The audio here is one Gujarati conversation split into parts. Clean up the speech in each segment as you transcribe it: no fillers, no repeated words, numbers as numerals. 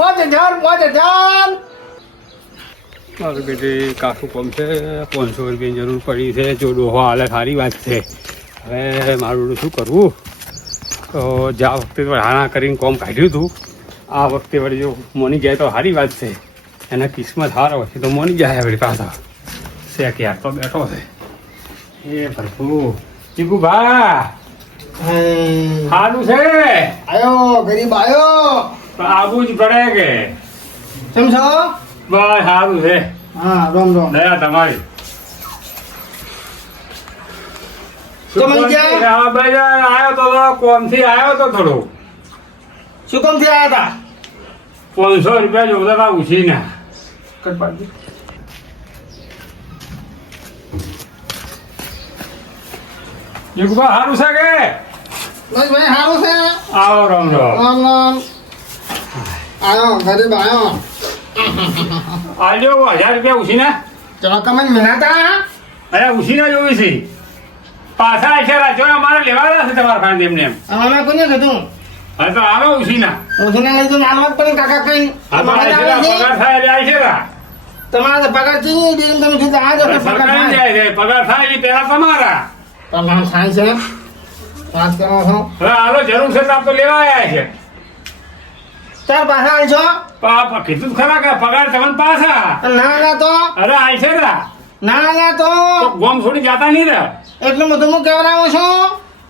₹5000 મારું બેટી કાકું કોમ છે 500 રૂપિયાની જરૂર પડી છે જો ડોહો હાલે સારી વાત છે હવે મારું શું કરવું તો જ્યાં વખતે હાણા કરીને કોમ કાઢ્યું હતું આ વખતે વળી જો મોની જાય તો સારી વાત છે એના કિસ્મત સારો છે તો મોની જાય વળી પાછા છે કે યાર તો બેઠો છે એ પ્રભુ ચીકુભા સારું છે આયો ગરીબ આયો તો આવું જ પડે કે કેમ છો બસ સારું છે હા રોમ રોમ દયા તમારી આવ્યો તો કોમથી આવ્યો તો થોડો શું કામ થી આયા હતા 500 રૂપિયા જોતા હતા ઉછીને જીગુભા સારું છે કે બસ ભાઈ સારું છે આવો રામ રામ રામ રામ આયો ગરીબ આયો આલ્યો 1000 રૂપિયા ઉછીને ચલો કમાઈ મહેનતા અરે ઉછીને જોવી છે પાછા આશા જો અમારે લેવાના છે તમારા ફાંડ એમને એમ અમે કોને કીધું હા તો આવો ઉછીના ઉધીને લઈ તો નાનવત પણ કાકા કઈ હા તો પગાર થાય એટલે આશા તમારા પગાર ચી દીન તમે કીધું આ જો પગાર સરકાર થાય જાય છે પગાર થાય એ પહેલા તમારા પગાર થાય છે વાત કરો છો હવે હાલો જરૂર છે તો આપ તો લેવા આવ્યા છે ચાર પાછા આવજો પાપા કીધું ખરા કે પગાર તમને પાછા ના ના તો અરે આય છે રા ના ના તો ગોમ છોડી જાતા નહીં રે એટલું બધું હું કહેવડાવું છું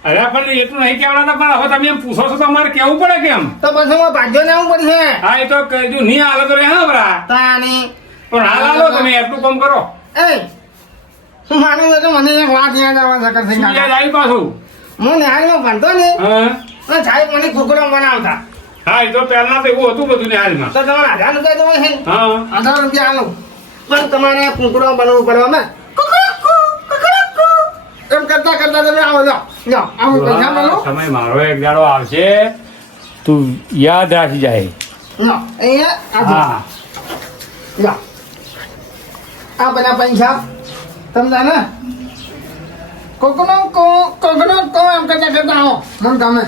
અરે પણ એટલું નહીં કહેવાના પણ હવે તમે એમ પૂછો છો તો અમારે કેવું પડે કેમ તો પછી હું ભાગ્યો ને આવું પડશે હા એ તો કીધું નહીં હાલો તો રે હા બરા તાની પણ હાલ હાલો તમે એટલું કામ કરો એ હું માનું છું કે મને એક વાત યાદ આવવા સકર થઈ શું યાદ આવી પાછું હું ન્યાયમાં ભણતો ને હા તો સાહેબ મને કુકડો બનાવતા હા એ તો પહેલા તો એવું હતું બધું ને હાલમાં તો તમારે 1000 રૂપિયા તો હોય છે હા 1000 રૂપિયા આલો પણ તમારે કુકડો બનાવવું પડે અમે એમ કરતા કરતા તમે આવો જાઓ જાઓ આવો પૈસા મળો સમય મારો એક દાડો આવશે તું યાદ રાખી જાય જાઓ અહીંયા હા જાઓ આ બધા પૈસા સમજા ને કોકનો કો એમ કરતા કરતા આવો મન ગમે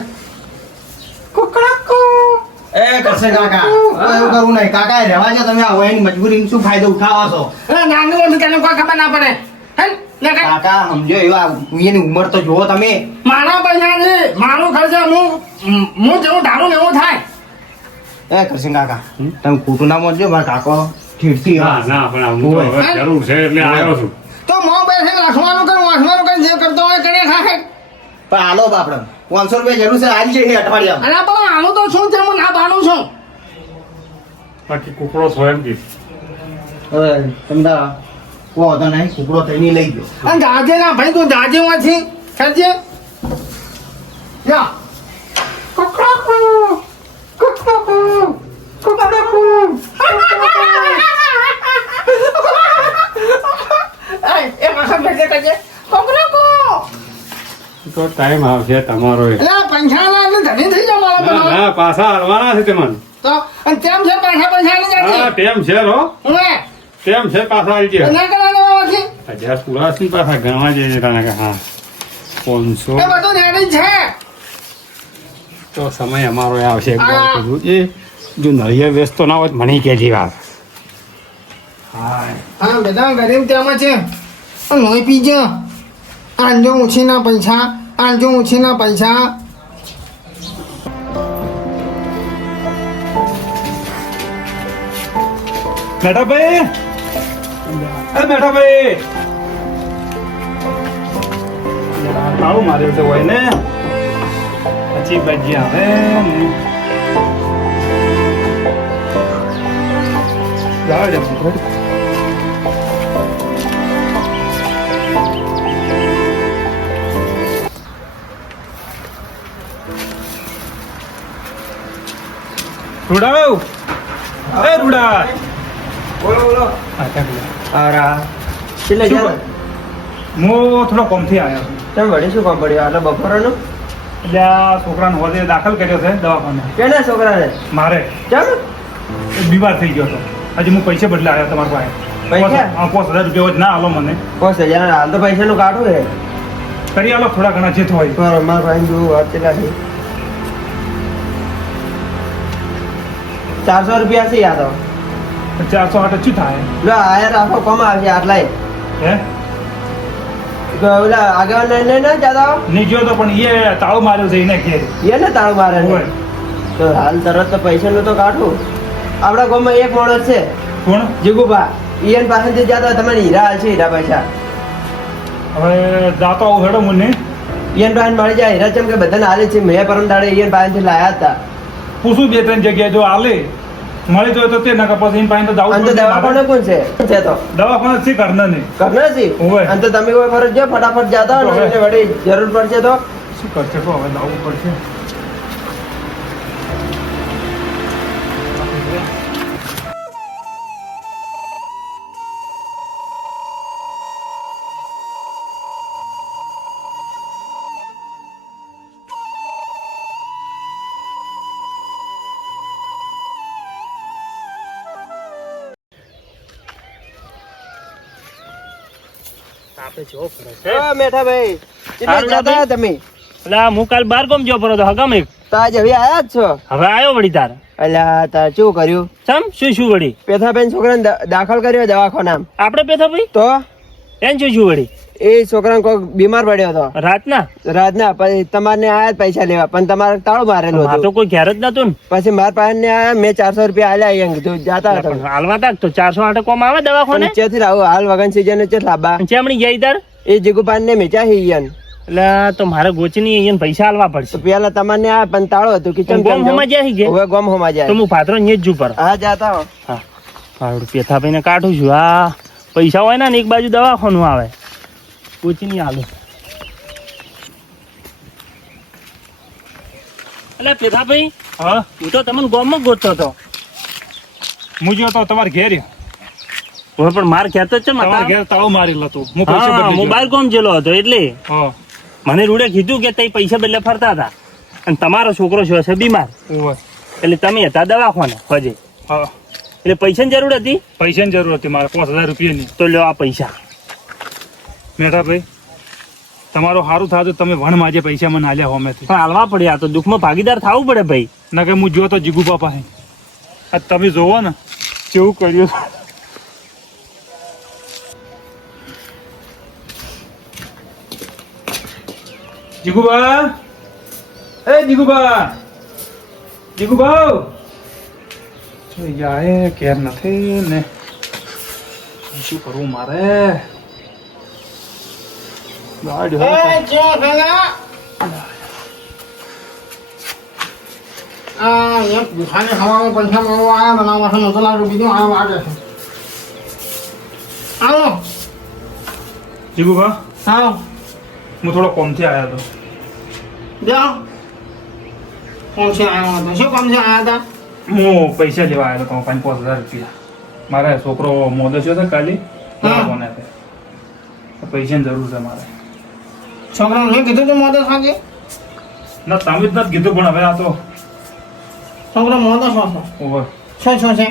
એ કરશે કાકા એવું કરવું નહીં કાકા રહેવા જો તમે આવો એની મજબૂરીનો શું ફાયદો ઉઠાવો છો નાનું મોટું તને કોઈ ખબર ના પડે હે ને કઈ કાકા સમજો એવા એની ઉંમર તો જુઓ તમે મારા પૈસા છે મારું ખર્ચે હું જેવું ધારું ને એવું થાય એ કરશે કાકા તમે ખોટું ના મોજો મારા કાકો ઠીરથી ના ના પણ હું તો હવે જરૂર છે એટલે આવ્યો છું તો મોબાઈલ છે લખવાનું કરું વાંચવાનું કરું જે કરતો હોય કરે ખાય પણ હાલો બાપડે 500 રૂપિયા જરૂર છે આવી છે અઠવાડિયા અને પણ આનું તો શું છે હું ના પાડું છું બાકી કુકડો છો એમ કે હવે તમને કહો તો નહીં કુકડો થઈને લઈ ગયો અને દાજે ના ભાઈ તું દાજે વાંચી કરજે યા તો ટાઈમ આવશે તમારો પૈસા ધણી થઈ જાવ મારા ના પાછા હાલવાના છે તમને તો અને તેમ છે પૈસા નહીં હા જતી ટેમ છે રો હું ટેમ છે પાછા આવી ગયા ના કરા લેવાથી 1000 પૂરા છે પાછા ગણવા જઈએ તને કે હા 500 એ બધું રેડી છે તો સમય અમારો આવશે એક વાર કીધું એ જો નળિયા વેચતો ના હોય મને કહેજે વાત હા બધા ગરીબ તેમાં છે લોહી પીજો આંજો ઉછીના પૈસા આંજો ઉછીના પૈસા બેટા ભાઈ અરે બેટા ભાઈ આવું મારે તો હોય ને પછી ભજી આવે ને જાવ જાવ રૂડા એ રૂડા બોલો બોલો આરા કેટલે શું? જાવ હું થોડો કોમથી આવ્યો છું તમે વળી શું કામ પડ્યું આટલા બપોરનું એટલે આ છોકરાને હોદે દાખલ કર્યો છે દવાખાને કેના છોકરાને મારે ચાલ એ બીમાર થઈ ગયો હતો હજી હું પૈસે બદલે આવ્યો તમારા પાસે પૈસા? 5000 રૂપિયા ના આલો મને 5000 હાલ તો પૈસાનું કાઢું હે કરી આલો થોડા ઘણા જે હોય પર મારા ભાઈ જો વાત કેટલા છે 400 રૂપિયા છે યાર. 408 શું થાય લો આયા રાખો કોમ આવશે આટલાય. હે તો ઓલા આગળ નહીં જાતા નહીં ગયો તો પણ એ તાળું માર્યો છે એને ઘેર એને તાળું મારે છે. હોય. તો હાલ તરત તો પૈસાનું તો કાઢું. આપણા ગામમાં એક માણસ છે કોણ જીગુભા. ઈયન પાસેથી જાતા તમને હીરા હાલશે હીરા પૈસા. હવે જાતો આવું હેડો મને ઈયન પાસે મળી જાય હીરા ચમ કે બધાને હાલે છે. મેં પરમ દાડે ઈયન પાસેથી લાયા હતા. પૂછું 2-3 જગ્યાએ જો હાલે મળી જાય તો તે નકર પછી એની પાસે તો જાવું અને તો પડશે દવાખાને મારે. કોણ છે છે તો દવાખાને છે ઘરના નહીં કરનાર છે. હોય. અને તો તમે કોઈ ફરજ જો ફટાફટ જાતા હો ને એટલે વળી જરૂર પડશે તો શું કરશે તો હવે જાવું પડશે આપણે જો ફરક છે. હા મેઠા ભાઈ એટલે સારું જાતા લાગે? તમે એટલે હું કાલ બાર ગામ જો પડો તો હગામ એક તો આજ હવે આયા જ છો. હવે આવ્યો વળી તાર અલ્યા તાર શું કર્યું? ચમ શું વળી પેથાબેન છોકરાને દાખલ કર્યો દવાખાનામાં. આપણે પેથા ભાઈ તો એમ શું વળી એ છોકરાને કોઈ બીમાર પડ્યો હતો રાતના રાતના. પછી તમારને આયા જ પૈસા લેવા પણ તમારે તાળું મારેલું આ તો હતું. કોઈ ઘેર જ નતું ને પછી મારા પાસે ને આયા મેં 400 રૂપિયા આલ્યા અહીંયા કીધું જાતા હતા. પણ હાલવા તાક તો 408 કોમ આવે દવાખાને પણ ચેથી આવું હાલ વગન સીઝન છે લાબા. ચેમણી ગઈ તાર એ જીગુપાન ને મેચા હી ઈયન. એટલે તો મારે ગોચની અહીંયા પૈસા હાલવા તો પડશે પેલા તમારને આ પણ તાળો હતું કિચન ગોમ હોમાં જાય કે હવે ગોમ હોમાં તો જાય. હું પાત્રો ને જ ઉપર હા જાતા હો. હા હારું પેથા ભાઈને કાઢું છું આ પૈસા હોય ને એક બાજુ દવાખાનું આવે ગોચની હાલે એટલે પેથા ભાઈ હા હું તો તમને ગોમમાં ગોતતો હતો હું જો તો તમારે ઘેર હવે પણ માર કહેતો જ છે તમારે માતા. ઘેર તાળું મારેલું હતું હું પૈસા હા બદલી હું ગયો. બાર ગામ જેલો હતો એટલે હા મને રૂડે કીધું કે તે પૈસા બદલે ફરતા હતા અને તમારો છોકરો શું છે બીમાર હોય. એટલે તમે હતા દવાખાને હજે હા એટલે પૈસાની જરૂર હતી પૈસાની જરૂર હતી મારે 5000 રૂપિયાની. તો લ્યો આ પૈસા મેઠાભાઈ તમારું સારું થાય તો તમે વણ માજે પૈસા મને આલ્યા હોમેથી પણ હાલવા પડે આ તો દુઃખમાં ભાગીદાર થવું પડે ભાઈ ના કે હું જો તો જીગુબા પાસે આ તમે જોવો ને કેવું કર્યું જીગુબા એ જીગુબા જીગુબા યાર કેર નથી ને શું કરવું મારે ગાડી એ જે ભલા એક દુકાને હવામાં પૈસા મળવા આવ્યા બનાવવા છે નતો લાગ્યો બીજો આવ્યો લાગે છે આવો જીગુબા આવો હું થોડો કોમથી આવ્યો હતો જાઓ કોણ છે આવ્યો હતો શું કામ છે આવ્યા હતા હું પૈસા લેવા આવ્યો હતો 5000 રૂપિયા મારા છોકરો મોદસ્યો છે કાલે કોને પૈસાની જરૂર છે મારે છોકરાને મેં કીધું તું મોદો ખાજે ના તમે જ નથી કીધું પણ હવે આ તો છોકરો મોદો છો ઓવર શું છે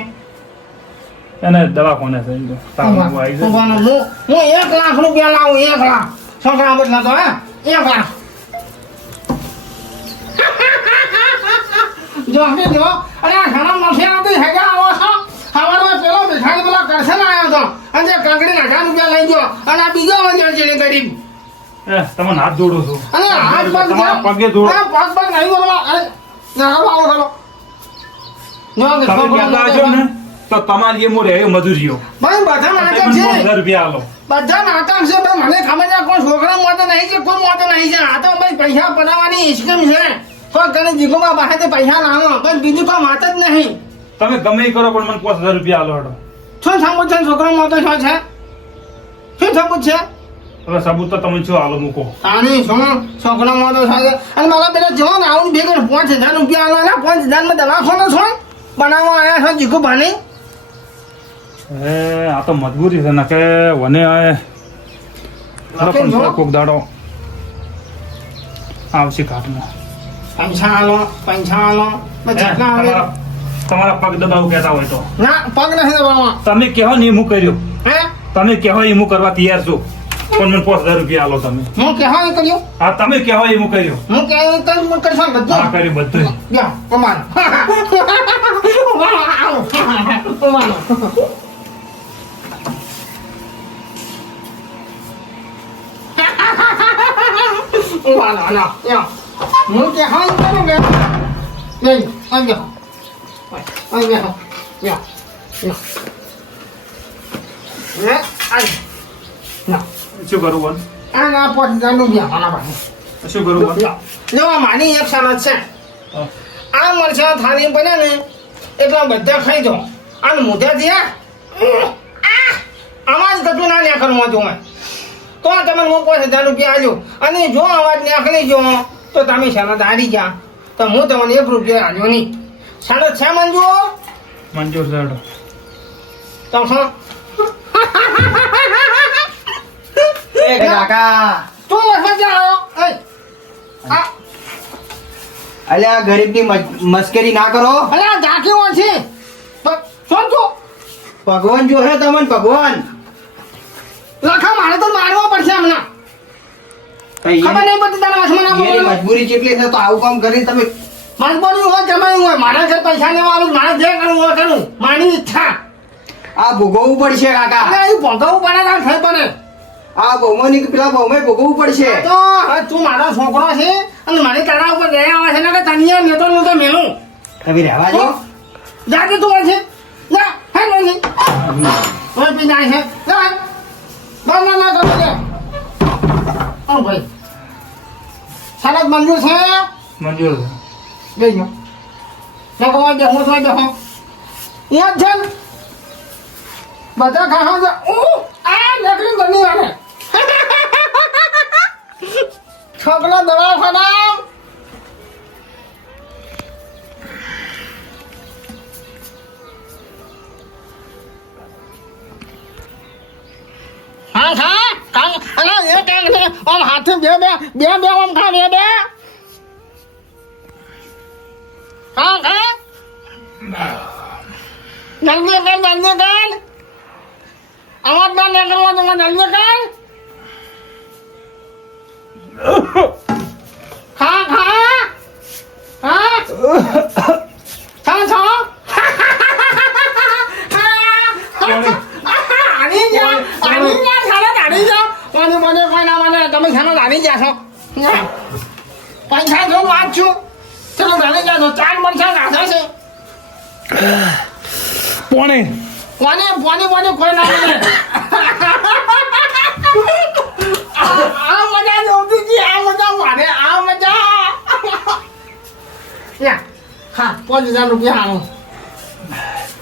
એને દવા કોને છે એમ તો તાવ આવી જાય હું 1 લાખ રૂપિયા લાવું 1 લાખ છોકરા બદલા તો હે 1 લાખ જો હે જો અરે આ ઘણા નથી આવતી હેગા આવો છો હવારમાં પેલો ભિખારી પેલા કરશે ને આવ્યો તો અને જે કંકડી 1000 રૂપિયા લઈ ગયો અને આ બીજો વંજણ છે ગરીબ તમે હાથ જોડો છો અને હાથ પગ તમારા પગે જોડો અરે પગ નહીં બોલવા અરે ના આવો ચાલો જો કે તમે કહેતા હશો ને તો તમારી એ મોરે એ મજૂરીઓ ભાઈ બધા નાટક તમે છે 5000 રૂપિયા આલો બધા નાટક છે પણ મને ખબર છે કોઈ છોકરા મોતે નહીં છે કોઈ મોતે નહીં છે આ તો ભાઈ પૈસા પડાવવાની સ્કીમ છે કોઈ કને જીગોમાં પાસે પૈસા લાવો પણ બીજું કોઈ વાત જ નહીં તમે ગમે એ કરો પણ મને 5000 રૂપિયા આલો હેડો શું સમજ છે છોકરો મોતો શું છે શું સમજ છે હવે સબૂત તો તમે શું આલો મૂકો આની શું છોકરો મોતો છે અને મારા પેલા જો ને આવું ભેગર 5000 રૂપિયા આલો ને 5000 માં દવાખાનો છો બનાવવા આવ્યા છો જીગો ભાની એ આ તો મજબૂરી છે ને કે વને આ લખી જો. કોક દાડો આવશે કાટમાં પૈસા આલો બસ જેટલા આવે તમારા પગ દબાવ કહેતા હોય તો ના પગ નથી દબાવવા તમે કહો ને હું કર્યું હે તમે કહો એ હું કરવા તૈયાર છું પણ મને 5000 રૂપિયા આલો તમે. હું કહેવા એ કર્યું હા તમે કહેવા એવું કર્યું. હું કહેવા એ કર્યું હું કરશો હા બધું કર્યું બધું. લ્યો કમાનો કમાનો કમાનો ના લ્યો હું કહેવા એ કર્યું કે નહીં સમજો લ્યો લ્યો લે આય ના શું કરું બોલ? આ ના પોતાનું લ્યો આના પાસે શું કરું બોલ? જો માની એક સનત છે હા. આ મરચાં થાળી બને ને એટલા બધા ખાઈ જાઓ અને મોઢાથી અવાજ થતું ના ન્યા કરવું હતું તો તમે હું 5000 રૂપિયા આલ્યો અને જો અવાજ નીકળી ગયો તો તમે સનત હારી ગયા તો હું તમને 1 રૂપિયા આલ્યો નહીં સનત છે મંજૂર મંજૂર સાહેબ. તો શું એ કાકા તું વસમાં જાઓ આ અલ્યા ગરીબની મસ્કરી ના કરો. અરે આ ઝાંકી હોય છે શું તું ભગવાન જો હે તમને ભગવાન. લખા મારે તો મારવો પડશે હમણાં ભાઈ ખબર નહીં પડતી તારા વસમાં ના એની બોલવાનું. મજબૂરી કેટલી છે તો આવું કામ કરી તમે. મજબૂરી હોય જમાયું હોય મારા ઘર પૈસા લેવા આવું મારે જે કરવું હોય કરું મારી ઈચ્છા આ ભોગવવું પડશે કાકા. અરે એ ભોગવવું પડે તાર થઈ પડે આ બહુમાની પેલા બહુમાય ભોગવવું પડશે. તો હવે તું મારો છોકરો છે અને મારી તારા ઉપર દયા આવે છે ને કે તનિયા મેતો નું તો મેલું હવે રહેવા દો. જાકે તું છે જા હે નહીં ઓય પી જાય છે જા બંધ ના કરો દે ઓ ભાઈ સારત મંજૂર છે મંજૂર. બેજો લગો દે હું તો દે યાદ છે ને? બધા ખાવા છે આ નકલી ગણી વાળે છોકરો દવાખાના હા હા કાંગ અલા એ કાંગ ને આમ હાથે બે આમ ખા બે હા હા જલ્દી કર અવાજ ના નીકળવા દો જલ્દી કર ખા ખા હા છો આની જા સાલા દાડી જા મને કોઈ ના મને તમે સાલા દાડી જા છો પૈસા જો વાત છું ચલો દાડી જા છો 4 મરચા ગાધા છે પોણે કોને કોઈ ના મળે આ મજા જોતી જી આ મજા મારે આ મજા યા હા 5000 રૂપિયા આનું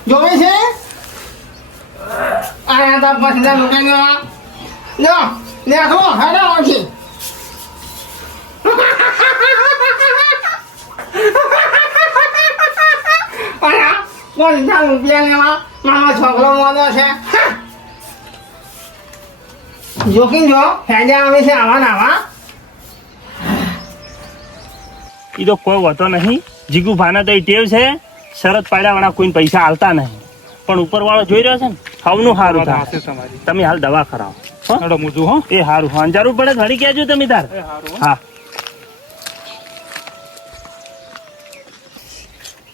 જોવે છે આ તો 5000 રૂપિયા નો દેખો હેડો ઓછી અરે 5000 રૂપિયા લેવા મારો છોકરો મોનો છે જોખીમ જો ફાયદા આવે છે આવા નાવા એ તો કોઈ હોતો નહીં. જીગુ ભાના તો એ ટેવ છે શરત પાડ્યા વાળા કોઈને પૈસા આલતા નહીં પણ ઉપર વાળો જોઈ રહ્યો છે ને હવનું સારું થાય. તમે હાલ દવા કરાવો હો એ સારું અંજારું પડે ઘડી કહેજો તમે તાર હા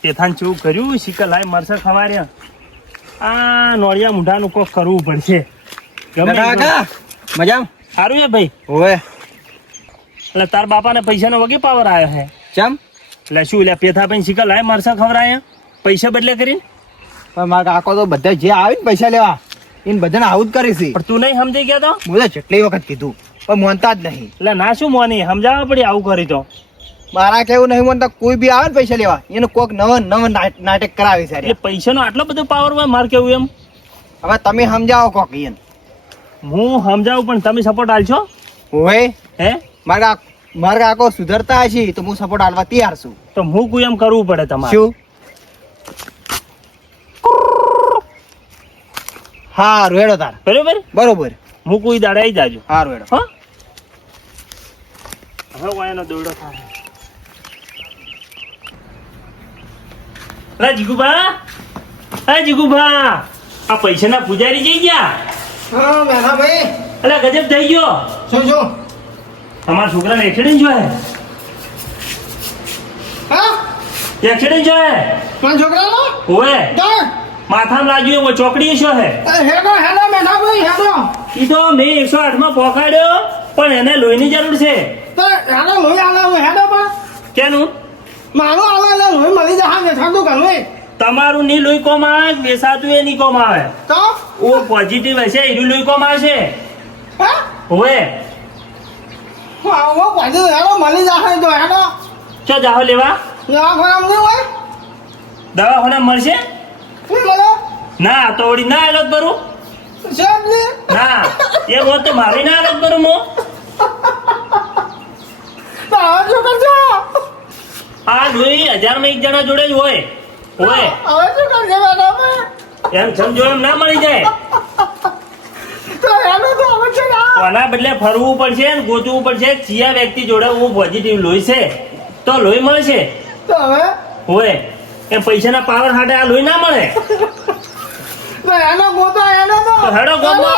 તેથાન ચેવું કર્યું શીકલ લાય મરસા ખવાર્યા આ નોળિયા મૂઢાનું કોક કરવું પડશે ગમે મજા સારું છે ભાઈ ઓવે એટલે તાર બાપાને પૈસાનો વગે પાવર આવ્યો છે ચમ એટલે શું એટલે પેથા ભાઈ શીકલ લાય મરસા ખવરાયા પૈસા બદલે કરીને પણ મારા કાકો તો બધા જે આવે ને પૈસા લેવા એને બધાને આવું જ કરે છે. પણ તું નહીં સમજી ગયા તો બોલે જેટલી વખત કીધું પણ માનતા જ નહીં. એટલે ના શું મોની સમજાવવા પડી આવું કરી તો મારા કેવું નહીં માનતા કોઈ બી આવે ને પૈસા લેવા એનું કોક નવો નાટક કરાવે છે. એટલે પૈસાનો આટલો બધો પાવર હોય માર કેવું એમ હવે તમે સમજાવો કોક એને. હું સમજાવું પણ તમે સપોર્ટ આલશો ઓવે હે મારા કાકો સુધરતા હશે તો હું સપોર્ટ આલવા તૈયાર છું. તો હું કોઈ એમ કરવું પડે તમારે શું હારું હેડો તાર બરોબર બરોબર હું કોઈ દાડે આવી જાજો હારું હેડો હો હવે વાયનો દોડો થાય રે જીગુભા આ પૈસાના પૂજારી જઈ ગયા હા મેરા ભાઈ અલા ગજબ થઈ ગયો શું અમારા છોકરાને એક્સિડન્ટ જો હે હા એક્સિડન્ટ જો હે મારા છોકરાનો ઓએ દર માથામાં લાગ્યું એ ચોકડી શું હે હેડો મેઠા ભાઈ હેડો ઈ તો મેં 108 માં પહોંચાડ્યો પણ એને લોહીની જરૂર છે તો હેડો લોહી આલે હેડો પણ કેનું મારું આલે એટલે લોહી મળી જાય મેઠા તું ઘરનું તમારું ની લોહી કોમ આવે વેસાતું એ ની કોમ આવે તો ઓ પોઝિટિવ હશે એનું લોહી કોમ આવશે હા ઓએ આવો પાછી હેડો મળી જાય તો હેડો ચો જાઓ લેવા દવાખાના નહીં હોય દવાખાના મળશે શું મળે ના તો વળી ના હાલત કરું શેઠ ને ના એ હોત તો મારી ના હાલત કરું હું તો હવે શું કરજો આ લોહી 1000 માં એક જણા જોડે જ હોય ઓએ હવે શું કરજો મેડમ એમ સમજો એમ ના મળી જાય તો હેડો તો હવે છે ને આના બદલે ફરવું પડશે ને ગોતવું પડશે ચિયા વ્યક્તિ જોડે હું પોઝિટિવ લોહી છે તો લોહી મળશે તો હવે હોય એ પૈસાના પાવર હાટે આ લોહી ના મળે તો હેડો ગોતો હેડો તો તો હેડો ગોતો.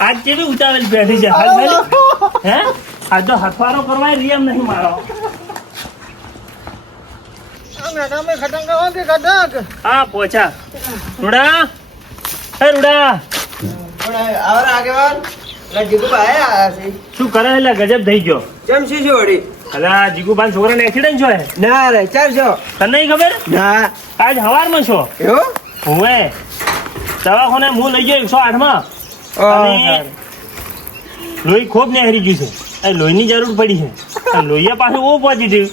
આજ કેવી ઉતાવળ બેઠી છે હાલ મેલી હે આજ તો હથવારો કરવા રિયમ નહીં મારો મેડમ ખટંગ કરો કે ખટક આ પોચા રૂડા હે રૂડા પણ આવરા આગેવાન જીગુભાઈ આયા છે શું કરે એટલે ગજબ થઈ ગયો કેમ શું છે વળી અલા જીગુભાઈ છોકરાને એક્સિડન્ટ છો હે ના રે ચાલ છો તને નહીં ખબર ના આજ હવારમાં છો એવું હવે દવાખાને હું લઈ ગયો 108 માં અને લોહી ખૂબ નેહરી ગયું છે એ લોહીની જરૂર પડી છે અને લોહીએ પાછું ઓ પોઝિટિવ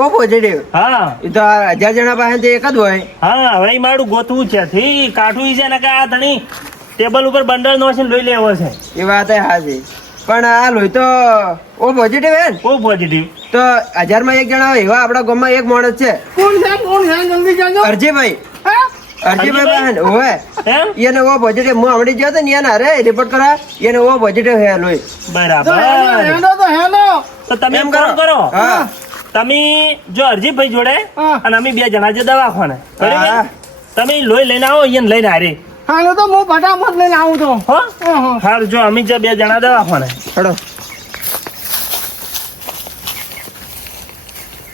ઓ પોઝિટિવ હા એ તો 1000 જણા પાસે તો એક જ હોય હા હવે ઈ મારું ગોતવું છે થી કાઠું છે ને કે આ ધણી ટેબલ ઉપર બંડલ નો છે ને લોહી લેવો છે એ વાત હાજી પણ આ લોહી તો ઓ પોઝિટિવ હે ને? ઓ પોઝિટિવ તો 1000 માં એક જણા હોય એવા આપણા ગામમાં એક માણસ છે કોણ છે જલ્દી કહેજો અરજીભાઈ હા અરજીભાઈ પાસે હોય એમ એને ઓ પોઝિટિવ હું હમણાં ગયો હતો ને એને અરે રિપોર્ટ કરા એને ઓ પોઝિટિવ હે લોહી તો બરાબર હેડો તો હેડો તો તમે એમ એમ કામ કરો. કરો હા તમે જો અરજીભાઈ જોડે હા. અને અમે 2 જણા જે દવાખાને હા. બરાબર તમે લોહી લઈને આવો અહીંયા લઈને હારે હાલો તો હું ફટાફટ લઈને આવું તો હો ઓહો હાર જો અમે જે 2 જણા દવાખાને ચડો